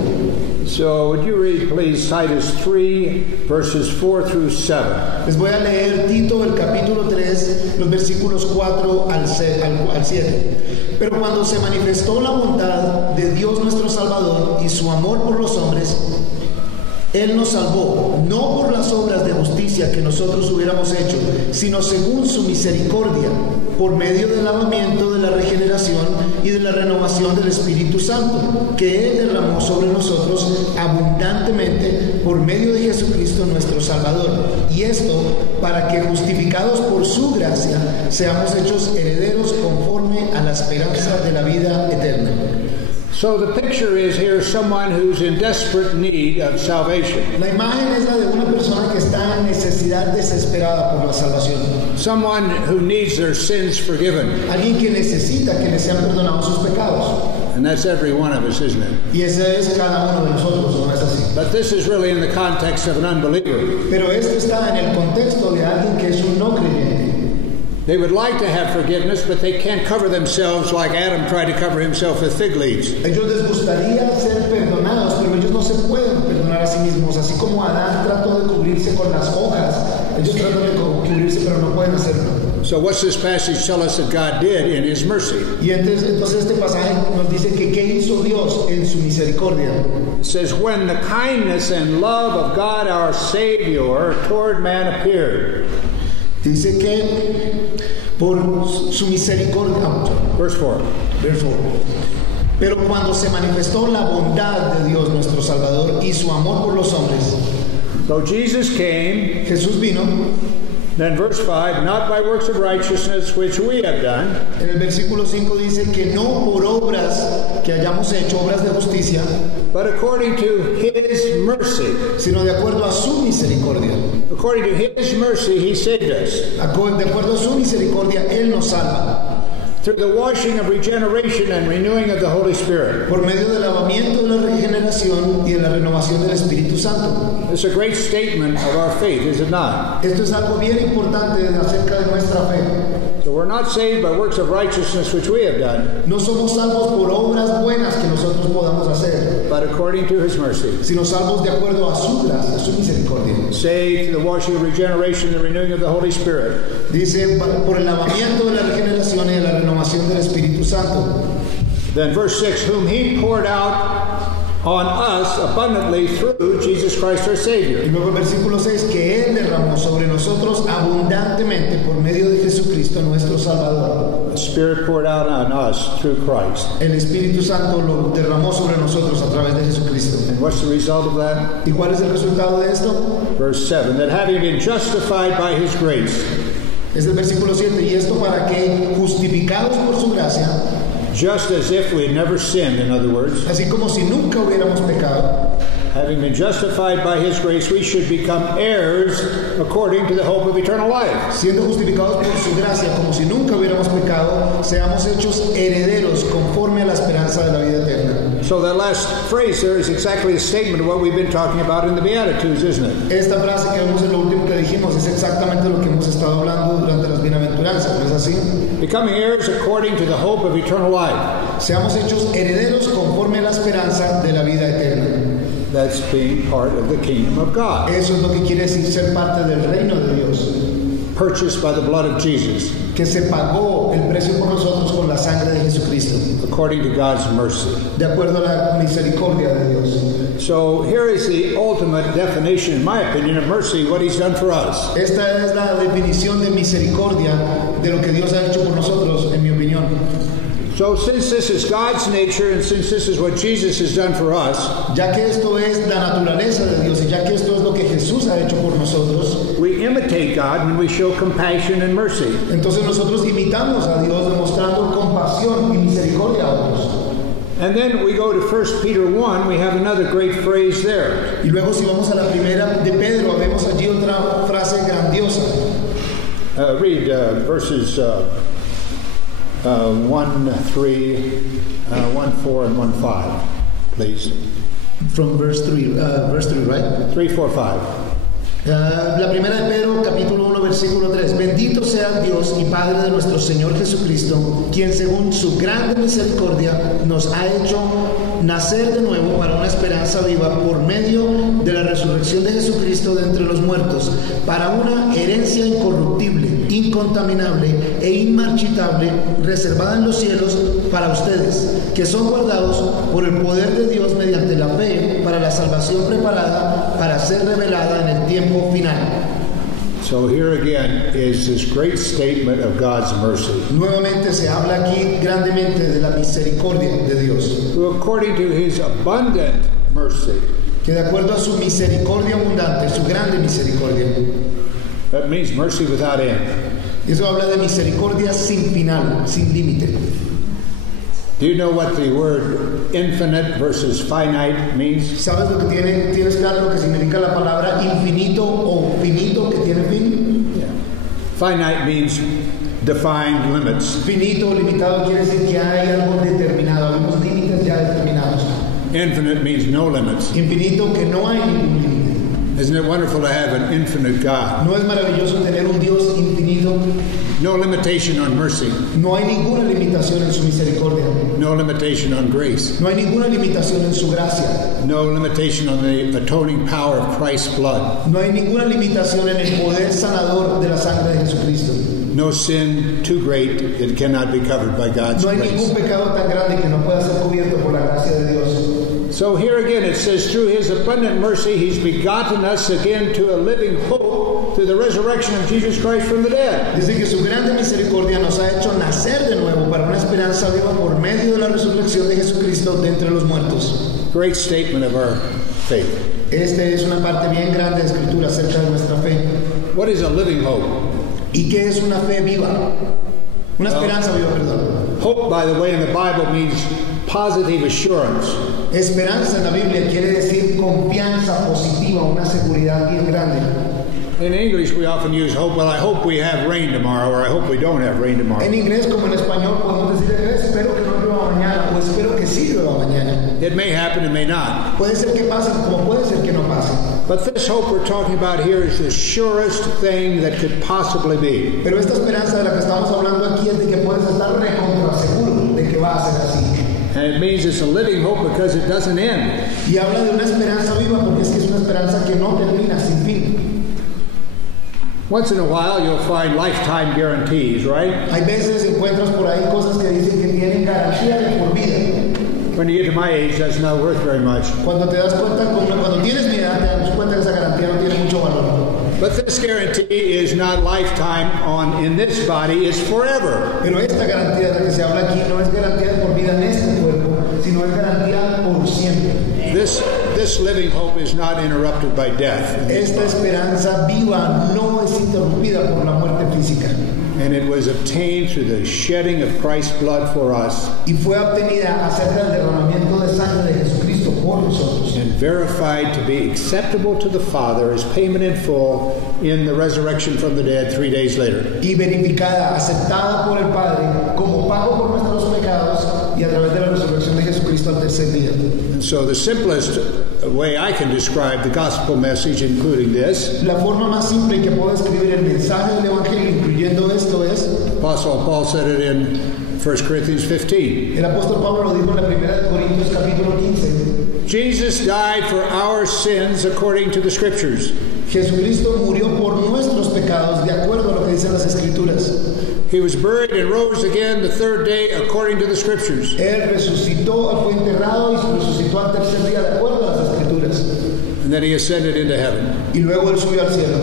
So would you read please Titus 3 verses 4 through 7. Les voy a leer Tito el capítulo 3 los versículos 4 al 7. Pero cuando se manifestó la bondad de Dios nuestro Salvador y su amor por los hombres, Él nos salvó, no por las obras de justicia que nosotros hubiéramos hecho, sino según su misericordia, por medio del lavamiento de la regeneración y de la renovación del Espíritu Santo, que Él derramó sobre nosotros abundantemente por medio de Jesucristo nuestro Salvador. Y esto para que, justificados por su gracia, seamos hechos herederos conforme a la esperanza de la vida eterna. So the picture is here someone who's in desperate need of salvation. La imagen es la de una persona que está en necesidad desesperada por la salvación. Someone who needs their sins forgiven. Alguien que necesita que le sean perdonados sus pecados. And that's every one of us, isn't it? Y ese es cada uno de nosotros, ¿no es así? But this is really in the context of an unbeliever. Pero esto está en el contexto de alguien que es un no creyente. They would like to have forgiveness, but they can't cover themselves like Adam tried to cover himself with fig leaves. Ellos les gustaría ser perdonados, pero ellos no se pueden perdonar a sí mismos. Así como Adán trató de cubrirse con las hojas, ellos tratan de cubrirse, pero no pueden hacerlo. So what's this passage tell us that God did in His mercy? Y entonces este pasaje nos dice que ¿qué hizo Dios en su misericordia? It says, when the kindness and love of God our Savior toward man appeared. Dice que por su misericordia. Verse 4. Pero cuando se manifestó la bondad de Dios nuestro Salvador y su amor por los hombres. So Jesus came. Jesús vino. Then verse 5, not by works of righteousness which we have done. En el versículo 5 dice que no por obras que hayamos hecho, obras de justicia, but according to His mercy. Sino de acuerdo a su misericordia. According to His mercy, He saved us. De acuerdo a su misericordia, Él nos salva. Through the washing of regeneration and renewing of the Holy Spirit. Por medio del lavamiento de la regeneración y de la renovación del Espíritu Santo. It's a great statement of our faith, is it not? Esto es algo bien importante acerca de nuestra fe. So we're not saved by works of righteousness which we have done. No somos salvos por obras buenas que nosotros podamos hacer. But according to His mercy. Sino salvos de acuerdo a su gracia, a su misericordia. Saved through the washing of regeneration and the renewing of the Holy Spirit. Dice por el lavamiento de la regeneración y de la renovación del Espíritu Santo. Then verse 6, whom He poured out on us abundantly through Jesus Christ our Savior. Y luego el versículo 6, que Él derramó sobre nosotros abundantemente por medio de Jesucristo nuestro Salvador. The Spirit poured out on us through Christ. El Espíritu Santo lo derramó sobre nosotros a través de Jesucristo. And what's the result of that? ¿Y cuál es el resultado de esto? Verse 7, that having been justified by His grace. Es el versículo 7, y esto para que, justificados por su gracia, just as if we had never sinned, in other words. Así como si nunca hubiéramos pecado. Having been justified by His grace, we should become heirs according to the hope of eternal life. Siendo justificados por su gracia, como si nunca hubiéramos pecado, seamos hechos herederos conforme a la esperanza de la vida eterna. So that last phrase there is exactly a statement of what we've been talking about in the Beatitudes, isn't it? Esta frase que vemos en lo último que dijimos es exactamente lo que hemos estado hablando durante las bienaventuranzas, ¿no es así? Becoming heirs according to the hope of eternal life. Seamos hechos herederos conforme a la esperanza de la vida eterna. That's being part of the kingdom of God. Eso es lo que quiere decir ser parte del reino de Dios, Purchased by the blood of Jesus, que se pagó el precio por nosotros con la sangre de Jesucristo, according to God's mercy. de acuerdo a la misericordia de Dios. So here is the ultimate definition, in my opinion, of mercy, what He's done for us. Esta es la definición de misericordia de lo que Dios ha hecho por nosotros, en mi opinión. So since this is God's nature and since this is what Jesus has done for us, Ya que esto es la naturaleza de Dios y ya que esto es lo que Jesús ha hecho por nosotros, we imitate God when we show compassion and mercy. entonces nosotros imitamos a Dios demostrando compasión y misericordia a otros. And then we go to 1 Peter 1, we have another great phrase there. Y luego si vamos a la primera de Pedro, vemos allí otra frase grandiosa. Read verses 1, 3, 1, 4, and 1, 5, please. From verse 3, right? 3, 4, 5. La primera de Pedro, capítulo 1, versículo 3. Bendito sea Dios y Padre de nuestro Señor Jesucristo, quien según su grande misericordia nos ha hecho nacer de nuevo para una esperanza viva por medio de la resurrección de Jesucristo de entre los muertos, para una herencia incorruptible, incontaminable e inmarchitable, reservada en los cielos para ustedes, que son guardados por el poder de Dios mediante la fe para la salvación preparada para ser revelada en el tiempo final. So here again is this great statement of God's mercy. Nuevamente se habla aquí grandemente de la misericordia de Dios, Who according to His abundant mercy, que de acuerdo a su misericordia abundante, su grande misericordia, that means mercy without end. eso habla de misericordia sin final, sin límite. Do you know what the word infinite versus finite means? ¿Sabes lo que tienes claro lo que significa la palabra infinito o finito que tiene fin? Yeah. Finite means defined limits. Finito o limitado quiere decir que hay algo determinado, hay unos límites ya determinados. Infinite means no limits. Infinito que no hay ningún límite. Isn't it wonderful to have an infinite God? ¿No es maravilloso tener un Dios infinito? No limitation on mercy. No hay ninguna limitación en su misericordia. No limitation on grace. No hay ninguna limitación en su gracia. No limitation on the atoning power of Christ's blood. No hay ninguna limitación en el poder sanador de la sangre de Jesucristo. No sin too great it cannot be covered by God's No hay grace. ningún pecado tan grande que no pueda ser cubierto por la gracia de Dios. So here again it says, through His abundant mercy He's begotten us again to a living hope through the resurrection of Jesus Christ from the dead. Dice que su grande misericordia nos ha hecho nacer de nuevo para una esperanza viva por medio de la resurrección de Jesucristo de entre los muertos. Great statement of our faith. Esta es una parte bien grande de Escritura acerca de nuestra fe. What is a living hope? ¿Y qué es una fe viva? Una esperanza viva, perdón. Hope, by the way, in the Bible means positive assurance. Esperanza en la Biblia quiere decir confianza positiva, una seguridad bien grande. In English, we often use hope. Well, I hope we have rain tomorrow, or I hope we don't have rain tomorrow. En inglés como en español podemos decir, espero que no llueva mañana o espero que sí llueva mañana. It may happen, it may not. Puede ser que pase como puede ser que no pase. But this hope we're talking about here is the surest thing that could possibly be. Pero esta esperanza de la que estamos hablando aquí es de que puedes estar recontra seguro de que va a ser así. And it means it's a living hope because it doesn't end. Y habla de una esperanza viva porque es que es una esperanza que no termina, sin fin. Once in a while, you'll find lifetime guarantees, right? Hay veces encuentras por ahí cosas que dicen que tienen garantía de por vida. When you get to my age, that's not worth very much. Cuando te das cuenta, cuando tienes mi edad, te das cuenta que esa garantía no tiene mucho valor. But this guarantee is not lifetime in this body, it's forever. Pero esta garantía de la que se habla aquí no es garantía de por vida en este cuerpo, sino es garantía por siempre. This living hope is not interrupted by death. Esta esperanza viva no es interrumpida por la muerte física. And it was obtained through the shedding of Christ's blood for us. Y fue obtenida acerca del derramamiento de sangre de Jesucristo por nosotros. And verified to be acceptable to the Father as payment in full in the resurrection from the dead 3 days later. Y verificada, aceptada por el Padre como pago por nuestros pecados y a través de la resurrección de Jesucristo al tercer día. And so the simplest way I can describe the gospel message, including this, La forma más simple en que puedo escribir el mensaje del Evangelio, incluyendo esto, es, Apostle Paul said it in 1 Corinthians 15. El apóstol Pablo lo dijo en la primera de Corintios capítulo 15. Jesus died for our sins according to the Scriptures. Jesucristo murió por nuestros pecados de acuerdo a lo que dicen las Escrituras. He was buried and rose again the third day according to the Scriptures. Él resucitó, fue enterrado y resucitó al tercer día de acuerdo a las Escrituras. And then he ascended into heaven. Y luego él subió al cielo.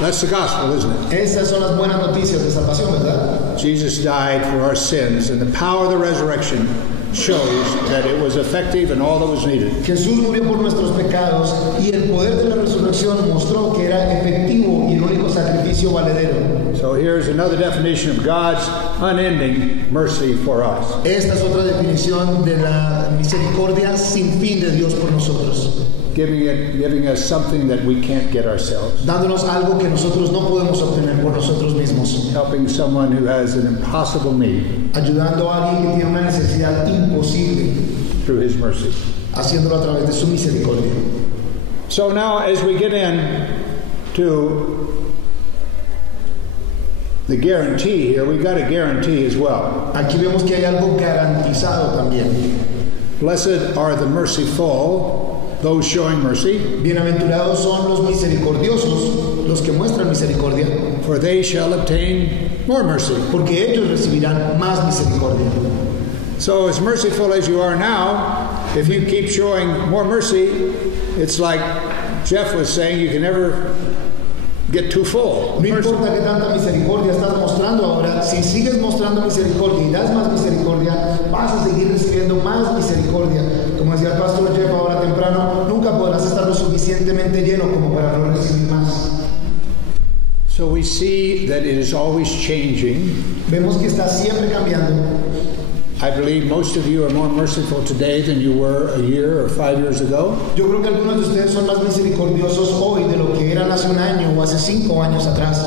That's the gospel, isn't it? Esas son las buenas noticias de salvación, ¿verdad? Jesus died for our sins, and the power of the resurrection shows that it was effective and all that was needed. Jesús murió por nuestros pecados y el poder de la resurrección mostró que era efectivo y el único sacrificio valedero. So here's another definition of God's unending mercy for us. Esta es otra definición de la misericordia sin fin de Dios por nosotros. Giving us something that we can't get ourselves. Dándonos algo que nosotros no podemos obtener por nosotros mismos. Helping someone who has an impossible need. Ayudando a alguien que tiene una necesidad imposible. Through His mercy. Haciéndolo a través de su misericordia. So now as we get in to the guarantee here, we've got a guarantee as well. Aquí vemos que hay algo garantizado también. Blessed are the merciful, those showing mercy. Bienaventurados son los misericordiosos, los que muestran misericordia. For they shall obtain more mercy. Porque ellos recibirán más misericordia. So as merciful as you are now, if you keep showing more mercy, it's like Jeff was saying, you can never get too full. No importa que tanta misericordia estás mostrando ahora, si sigues mostrando misericordia y das más misericordia, vas a seguir recibiendo más misericordia. Como decía el pastor Jeff ahora temprano, nunca podrás estar lo suficientemente lleno como para no recibir más. So we see that it is always changing. Vemos que está siempre cambiando. I believe most of you are more merciful today than you were a year or 5 years ago. Yo creo que algunos de ustedes son más misericordiosos hoy de lo que eran hace un año o hace 5 años atrás.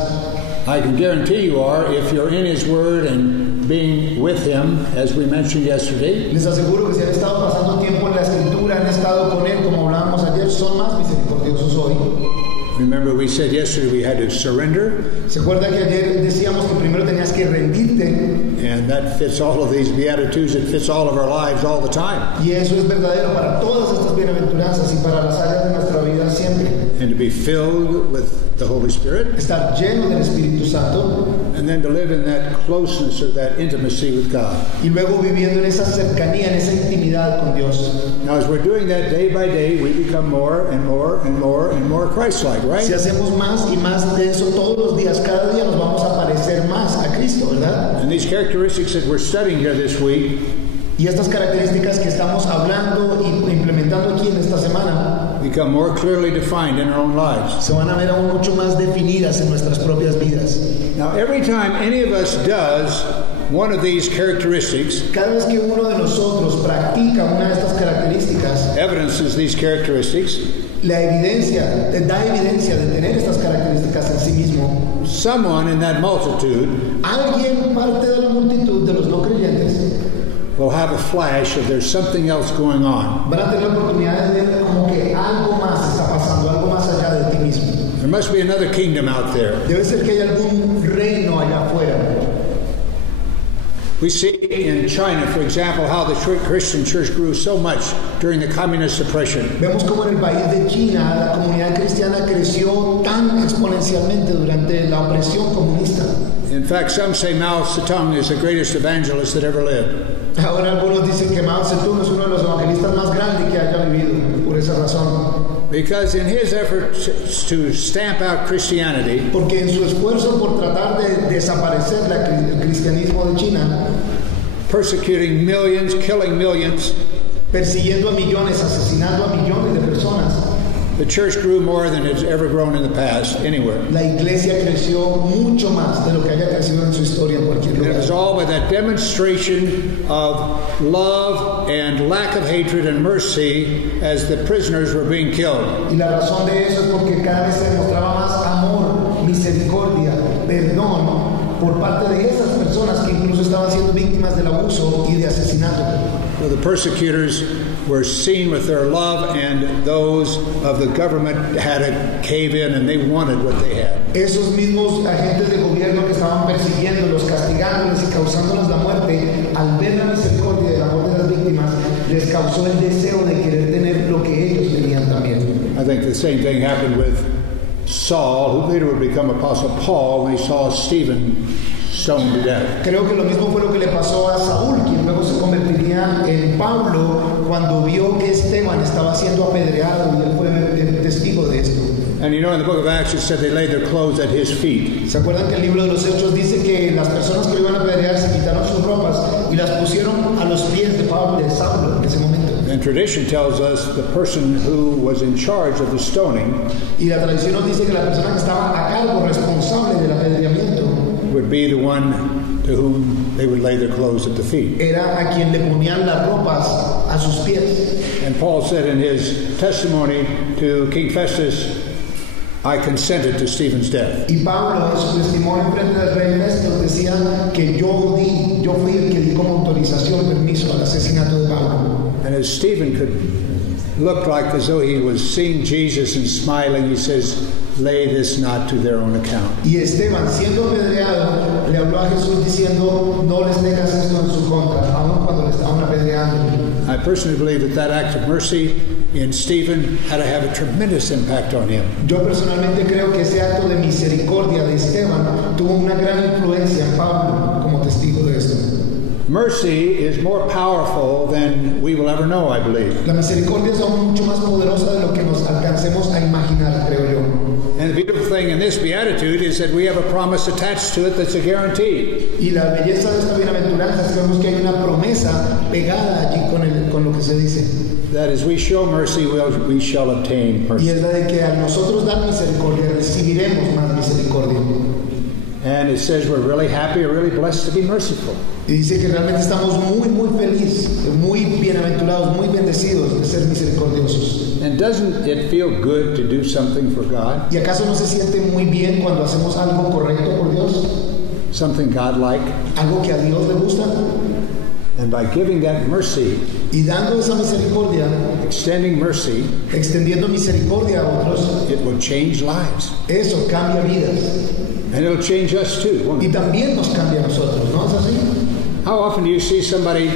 I can guarantee you are if you're in His Word and being with Him, as we mentioned yesterday. Les aseguro que si han estado pasando tiempo en la Escritura, han estado con Él, como hablábamos ayer, son más misericordiosos hoy. Remember we said yesterday we had to surrender. ¿Se acuerda que ayer decíamos que primero tenías que rendirte? And that fits all of these beatitudes. It fits all of our lives all the time. Y eso es verdadero para todas estas bienaventuranzas y para las áreas de nuestra vida siempre. And to be filled with the Holy Spirit. Estar lleno del Espíritu Santo. And then to live in that closeness or that intimacy with God. Y luego viviendo en esa cercanía, en esa intimidad con Dios. Now as we're doing that day by day, we become more and more and more and more Christ-like, right? Si hacemos más y más de eso todos los días, cada día nos vamos a parecer más a Cristo, ¿verdad? And these characteristics that we're studying here this week, y estas características que estamos hablando y implementando aquí en esta semana, become more clearly defined in our own lives. Se van a ver aún mucho más definidas en nuestras propias vidas. Now, every time any of us does one of these characteristics, cada vez que uno de nosotros practica una de estas características, evidences these characteristics, la evidencia, da evidencia de tener estas características en sí mismo. Someone in that multitude, alguien parte de la multitud de los no creyentes, will have a flash of there's something else going on. Van a tener la oportunidad de ver como que algo más está pasando, algo más allá de ti mismo. There must be another kingdom out there. Debe ser que hay algún reino allá afuera. We see in China, for example, how the Christian church grew so much during the communist oppression. Vemos como en el país de China la comunidad cristiana creció tan exponencialmente durante la opresión comunista. In fact, some say Mao Zedong is the greatest evangelist that ever lived. Ahora algunos dicen que Mao Zedong es uno de los evangelistas más grandes que haya vivido, por esa razón. Because in his effort to stamp out Christianity, porque en su esfuerzo por tratar de desaparecer el cristianismo de China, persecuting millions, killing millions, persiguiendo a millones, asesinando a millones de personas, the church grew more than it's ever grown in the past anywhere. La iglesia creció mucho más de lo que haya crecido en su historia en cualquier lugar. It was all by that demonstration of love and lack of hatred and mercy as the prisoners were being killed. Y la razón de eso es porque cada vez se demostraba más amor, misericordia, perdón por parte de esas personas que incluso estaban siendo víctimas del abuso y de asesinato. So the persecutors were seen with their love, and those of the government had to cave in, and they wanted what they had. Esos mismos agentes de gobierno que estaban persiguiéndolos, castigándolos y causándoles la muerte, al ver la misericordia y el amor de las víctimas, les causó el deseo de querer tener lo que ellos tenían también. I think the same thing happened with Saul, who later would become Apostle Paul, when he saw Stephen stoned to death. Creo que lo mismo fue lo que le pasó a Saúl, quien luego se convertiría en Pablo cuando vio que Esteban estaba siendo apedreado, y él fue testigo de esto. And you know, in the book of Acts, it said they laid their clothes at his feet. ¿Se acuerdan que el libro de los Hechos dice que las personas que lo iban a apedrear se quitaron sus ropas y las pusieron a los pies de Pablo, de Saulo en ese momento? And tradition tells us the person who was in charge of the stoning Y la tradición nos dice que la persona que estaba a cargo, responsable del apedreamiento, would be the one to whom they would lay their clothes at the feet. era a quien le ponían las ropas a sus pies. And Paul said in his testimony to King Festus, I consented to Stephen's death. Y Pablo, en su testimonio en frente del rey Festus, decía que yo fui el que di como autorización, permiso al asesinato de Pablo. And as Stephen could look like as though he was seeing Jesus and smiling, he says, lay this not to their own account. Y Esteban, siendo apedreado, le habló a Jesús diciendo, no les tengas esto en su contra, aun cuando le estaban apedreando. I personally believe that that act of mercy in Stephen had to have a tremendous impact on him. Yo personalmente creo que ese acto de misericordia de Esteban tuvo una gran influencia en Pablo como testigo de esto. Mercy is more powerful than we will ever know, I believe. La misericordia es aún mucho más poderosa de lo que nos alcancemos a imaginar, creo yo. And the beautiful thing in this beatitude is that we have a promise attached to it that's a guarantee. Y la belleza de esta bienaventuranza es que vemos que hay una promesa pegada allí con lo que se dice. That as we show mercy, we shall obtain Y mercy. es la de que a nosotros dar misericordia recibiremos más misericordia. And it says we're really happy or really blessed to be merciful. Y dice que realmente estamos muy felices, muy bienaventurados, muy bendecidos de ser misericordiosos. And doesn't it feel good to do something for God? ¿Y acaso no se siente muy bien cuando hacemos algo correcto por Dios? Something God-like? Algo que a Dios le gusta. And by giving that mercy, Y dando esa misericordia, extending mercy, extendiendo misericordia a otros, it will change lives. eso cambia vidas. And it'll change us too, won't Y it? también nos cambia a nosotros, ¿no es así? How often do you see somebody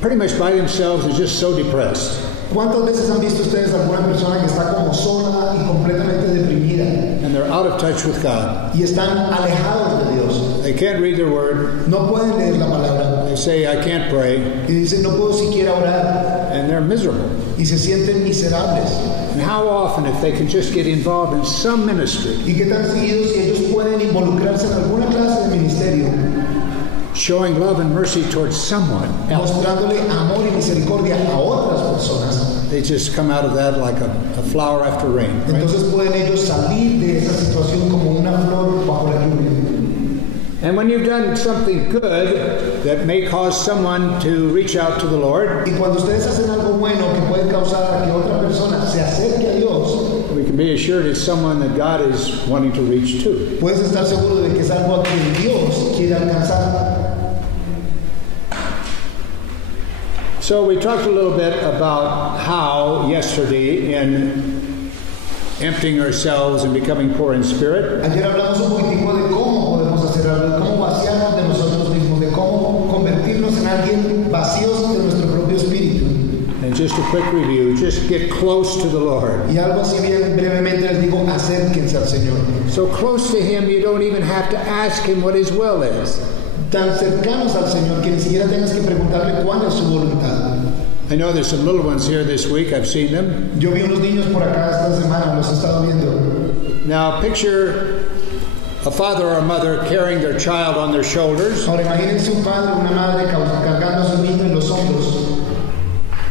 pretty much by themselves who's just so depressed? ¿Cuántas veces han visto ustedes a alguna persona que está como sola y completamente deprimida And they're out of touch with God. y están alejados de Dios? They can't read their word. No pueden leer la palabra They say, I can't pray. y dicen no puedo siquiera orar And they're miserable. y se sienten miserables. And how often, if they can just get involved in some ministry, ¿Y qué tan seguido si ellos pueden involucrarse en alguna clase de ministerio, showing love and mercy towards someone else, mostrándole amor y misericordia a otras personas? they just come out of that like a flower after rain. Right? Entonces pueden ellos salir de esa situación como una flor bajo la lluvia. And when you've done something good that may cause someone to reach out to the Lord, Y cuando ustedes hacen algo bueno que puede causar a que otra persona se acerque a Dios, we can be assured it's someone that God is wanting to reach to. puedes estar seguro de que es algo a quien Dios quiere alcanzar. So we talked a little bit about how yesterday in emptying ourselves and becoming poor in spirit, Ayer hablamos un poquitico de cómo podemos hacer algo, de cómo vaciarnos de nosotros mismos, de cómo convertirnos en alguien vacíos de nuestro propio espíritu. and just a quick review, just get close to the Lord. Y algo así bien brevemente les digo, acérquense al Señor. So close to Him, you don't even have to ask Him what His will is. Tan cercanos al Señor que ni siquiera tengas que preguntarle cuál es su voluntad. I know there's some little ones here this week. I've seen them. Yo vi unos niños por acá esta semana, los he estado viendo. Now picture a father or a mother carrying their child on their shoulders. Ahora imagínense un padre o una madre cargando a su niño en los hombros,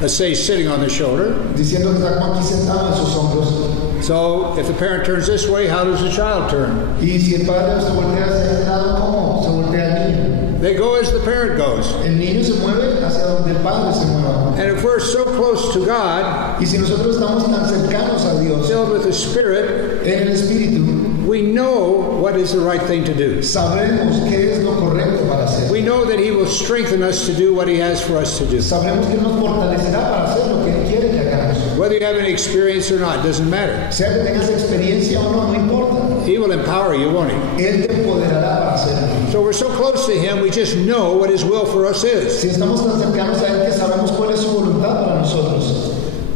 Let's say sitting on the shoulder. diciendo que está como aquí sentado en sus hombros. So if the parent turns this way, how does the child turn? Y si el padre se voltea hacia ese lado, ¿cómo se voltea el niño? They go as the parent goes. El niño se mueve hacia donde el padre se mueva. And if we're so close to God, Y si nosotros estamos tan cercanos a Dios, filled with the Spirit, en el Espíritu, we know what is the right thing to do. Sabremos qué es lo correcto para hacer. We know that He will strengthen us to do what He has for us to do. Sabremos que nos fortalecerá para hacer lo que Él quiere que hagamos. Whether you have any experience or not, doesn't matter. Sea que tengas experiencia o no, no importa. He will empower you, won't He? Él te empoderará para hacerlo. So we're so close to Him, we just know what His will for us is. Si estamos tan cercanos a Él que sabemos cuál es su voluntad para nosotros.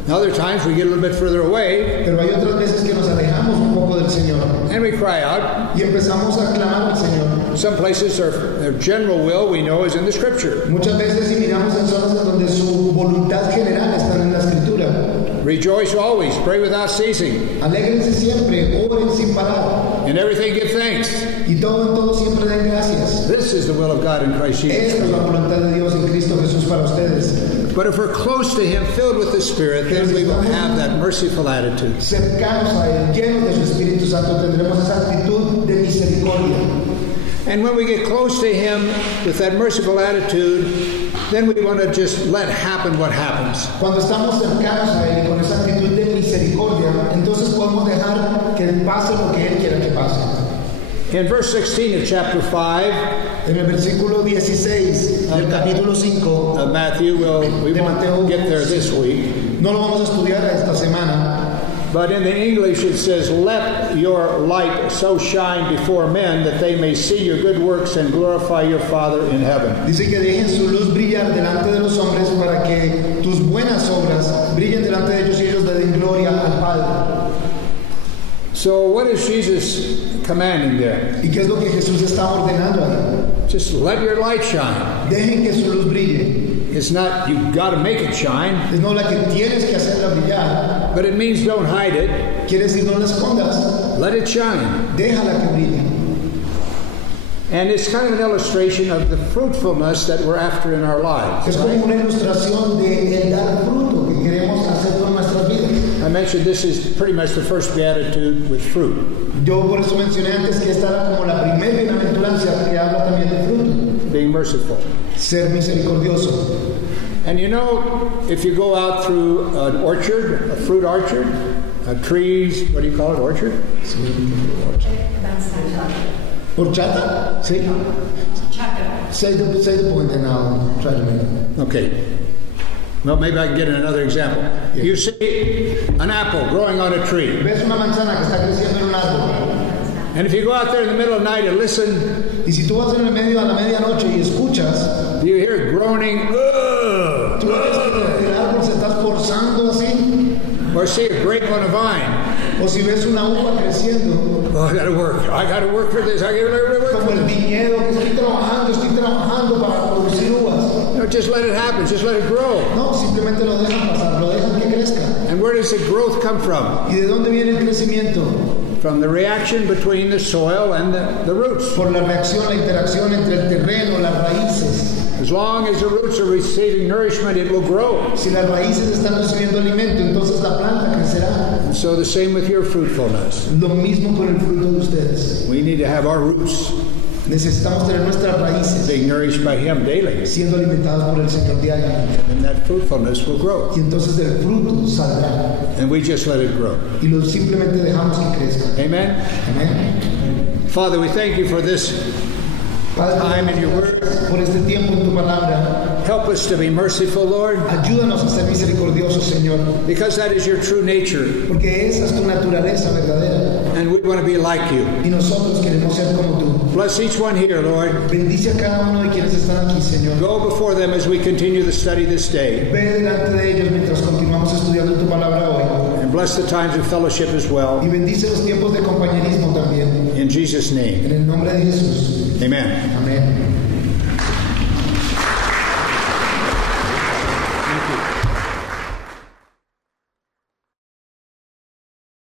Other times we get a little bit further away, pero hay otras veces que nos alejamos un poco del Señor and we cry out. Y empezamos a clamar al Señor. Some places their general will we know is in the Scripture. Muchas veces si miramos en zonas en donde su voluntad general está en la Escritura. Rejoice always, pray without ceasing. Alégrense siempre, oren sin parar. In everything give thanks. Y todo en todo siempre den gracias. This is the will of God in Christ Jesus. Esta es la voluntad de Dios en Cristo Jesús para ustedes. But if we're close to Him, filled with the Spirit, then we will have that merciful attitude. Cercanos a Él, llenos de su Espíritu Santo, tendremos esa actitud de misericordia. And when we get close to Him with that merciful attitude, then we want to just let happen what happens. Cuando estamos cercanos a Él y con esa actitud de misericordia, entonces podemos dejar que pase lo que Él quiera que pase. In verse 16 of chapter 5, en el versículo 16 del capítulo 5 of Matthew, we won't get there this week. No lo vamos a estudiar esta semana. But in the English it says, "Let your light so shine before men that they may see your good works and glorify your Father in heaven." Dice que dejen su luz brillar delante de los hombres para que tus buenas obras brillen delante de ellos y ellos le den gloria al Padre. So what is Jesus commanding there? ¿Y qué es lo que Jesús está ordenando ahí? Just let your light shine. Dejen que su luz brille. It's not you've got to make it shine. Es no la que tienes que hacerla brillar. But it means don't hide it. Quiere decir no la escondas. Let it shine. Déjala que brille. And it's kind of an illustration of the fruitfulness that we're after in our lives. Es como una ilustración de el dar fruto que queremos hacer con nuestras vidas. I mentioned this is pretty much the first beatitude with fruit. Yo por eso mencioné antes que esta era como la primera bienaventurancia que habla también de fruto. Being merciful. Ser misericordioso. And you know, if you go out through an orchard, a fruit orchard, trees, what do you call it, orchard? Horchata? Sí. Say the point and I'll try to make it. Okay. Well, maybe I can get another example. Yeah. You see an apple growing on a tree. Ves una manzana que está creciendo en un árbol. And if you go out there in the middle of the night and listen, y si tú vas en el medio a la medianoche y escuchas, do you hear groaning? ¿Tú ves que el árbol se está esforzando así? Or see a grape on a vine? O si ves una uva creciendo. Oh, I got to work for this. I got to work. Como el viñedo que estoy trabajando para producir uvas. No, just let it happen. Just let it grow. No, simplemente lo dejan pasar, lo dejan que crezca. And where does the growth come from? ¿Y de dónde viene el crecimiento? From the reaction between the soil and the roots. Por la reacción, la interacción entre el terreno, las raíces. As long as the roots are receiving nourishment, it will grow. Si las raíces están recibiendo alimento, entonces la planta crecerá. And so the same with your fruitfulness. Lo mismo con el fruto de ustedes. We need to have our roots. Necesitamos tener nuestras raíces being nourished by Him daily. Siendo alimentadas por el Señor diario. And that fruitfulness will grow. Y entonces el fruto saldrá. And we just let it grow. Y lo simplemente dejamos que crezca. Amen. Amen. Father, we thank you for this time in your word. Por este tiempo en tu palabra. Help us to be merciful, Lord. Ayúdanos a ser misericordiosos, Señor. Because that is your true nature. Porque esa es tu naturaleza verdadera. And we want to be like you. Y nosotros queremos ser como tú. Bless each one here, Lord. Bendice a cada uno de quienes están aquí, Señor. Go before them as we continue the study this day. Ve delante de ellos mientras continuamos estudiando tu palabra hoy. And bless the times of fellowship as well. Y bendice los tiempos de compañerismo también. In Jesus' name. En el nombre de Jesús. Amen. Amén.